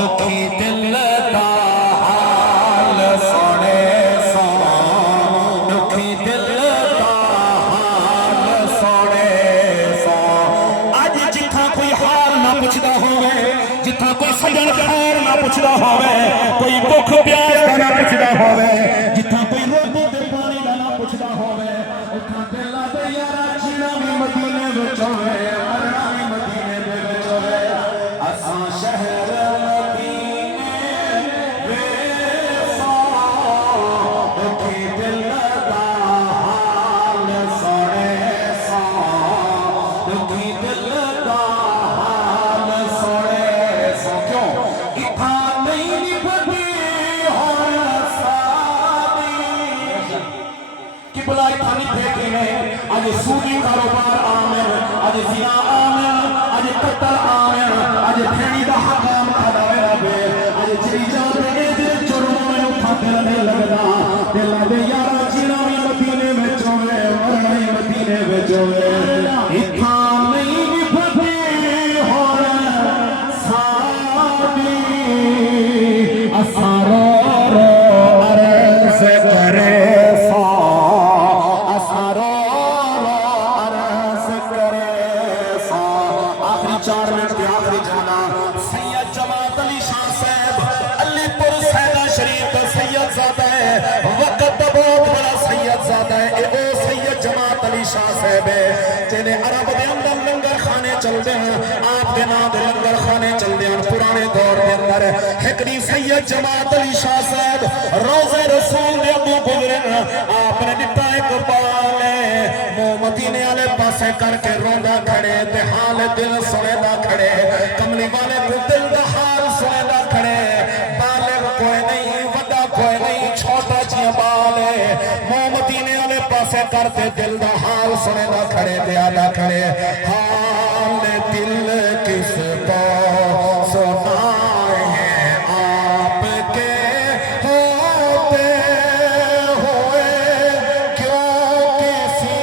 दुखी दिल दा हाल सोने सो दुखी दिल दा हाल सोने सो अज जिथा कोई हाल ना पुछदा होवे जिथा कोई सजन खैर ना पुछदा होवे कोई भुख प्यास दा ना पुछदा होवे जिथा कोई रोटी ते पानी दा ना पुछदा होवे उथा दिल दे यारा जीना भी मदीने विच होवे मरना भी मदीने दे विच होवे असां शहर मदीने वेसा दुखी दिल दा हाल सोने सा दुखी दिल दा हाल सोने सा क्यों इथा नहीं निभदी होया सादी कि बुलाई थानी फेंकी ने आज सूदी कारोबार आमिर आज जिना आमिर आज कत्ल आमिर आज फेणी दा हकाम खड़ा रवे आज जी जाने दिल जुर्म में उठा दिल नहीं लगदा दिल दे यारा जीना भी मदीने विच होवे मरना भी मदीने विच होवे इथा नहीं निभदी होया सादी असारो रो अर्ज़ करे चार मिनट के आखिरी जाना सैयद जमात अली शाह साहब अलीपुर सैदा शरीफ का सैयद ज़ादा है वक्त दा बहुत बड़ा सैयद ज़ादा है ओ सैयद जमात अली शाह साहब है जिन्हें अरब दे अंदर लंगर खाने चलते हैं आपके नाम दे लंगर खाने चलते हैं पुराने दौर के अंदर हिकड़ी सैयद जमात अली शाह साहब रोज़े रसूल दे अगों गुजरे आपने दिता एक बाल मदीने वाले पासे करके रोंदा खड़े ते हाल दिल सुनेदा खड़े कमली वाले को दिल दा हाल सुनेदा खड़े बालिग कोई नहीं वड्डा कोई नहीं छोटा जिहा बाल है मदीने वाले पासे करते दिल दा हाल सुनेदा खड़े ते आदा खड़े हाल दिल किस को सुनाए आपके होते हुए क्यों किसी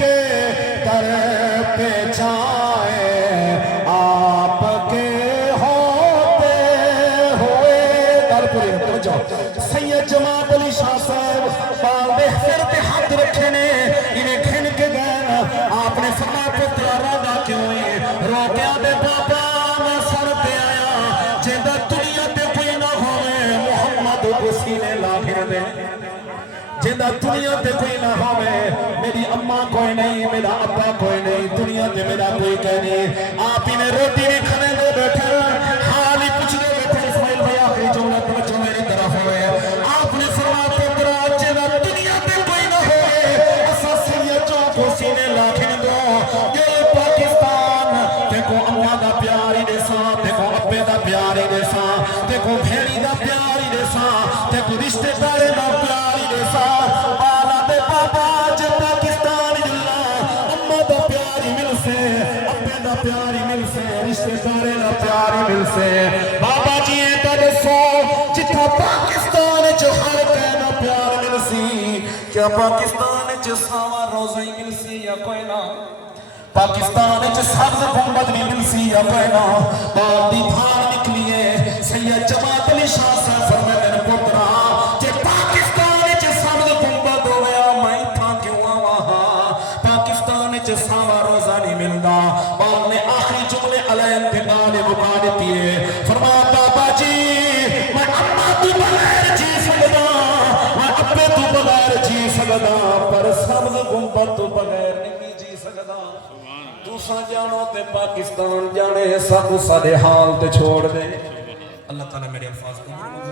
के दर पे जाए आपके होते हुए दरपुरे हो जाओ सैयद जमात अली शाह साहब बाल दे सिर पे हाथ रखे ने इन्हें खिन के गए आपने फरमा पुत्रा रोदा क्यों है रोकया दे बाबा मैं सर पे आया जिंदा दुनिया ते कोई ना होवे मोहम्मद को सीने लागे दे जिंदा दुनिया ते कोई ना होवे मेरी अम्मा कोई नहीं मेरा अब्बा कोई नहीं दुनिया ते मेरा कोई कह नहीं आप इन्हें रोटी नहीं खाने दे बैठे हाल ही कुछ दे बैठे इस्माइल भाई आखिरी जुमला तवज्जो मेरी तरफ है आपने फरमाया पुत्रा जिंदा दुनिया ते कोई ना होवे असा सैयद को सीने लागे दो ये पाकिस्तान देखो अम्मा दा प्यार ही देसा देखो अब्बे दा प्यार ही देसा देखो भेड़ी दा प्यार ही देसा देखो रिश्तेदारे दा प्यार ही देसा बाला दे बाबा ज पाकिस्तान जिला अम्मा दा प्यार ही मिल से अब्बे दा प्यार ही मिल से रिश्तेदारे दा प्यार ही मिल से बाबा जी दा दसो जिथा पाकिस्तान च हर कहना प्यार मिल सी क्या पाकिस्तान च सावा रोज़ा ही मिल सी या कोई ना पाकिस्तान च सब्ज गुंबद भी मिल सी या कोई ना बाल दी धार निकली है सैयद जमात अली शाह साहब फरमाते ने पुत्रा जे पाकिस्तान च सब्ज गुंबद होया मैं था क्यों आवा पाकिस्तान च सावा रोज़ा नहीं मिलदा बाल ने आखिरी जुमले अलैहि इंतकाल मुका देती है फरमाया बाबा जी मैं अम्मा तू बगैर जी सकदा मैं अब्बे तू बगैर जी सकदा पर सब्ज गुंबद तू बगैर नहीं जी सकदा तुसा जानो ते पाकिस्तान जाने सानू साडे हाल ते छोड़ दे अल्लाह ताला मेरे अल्फाज को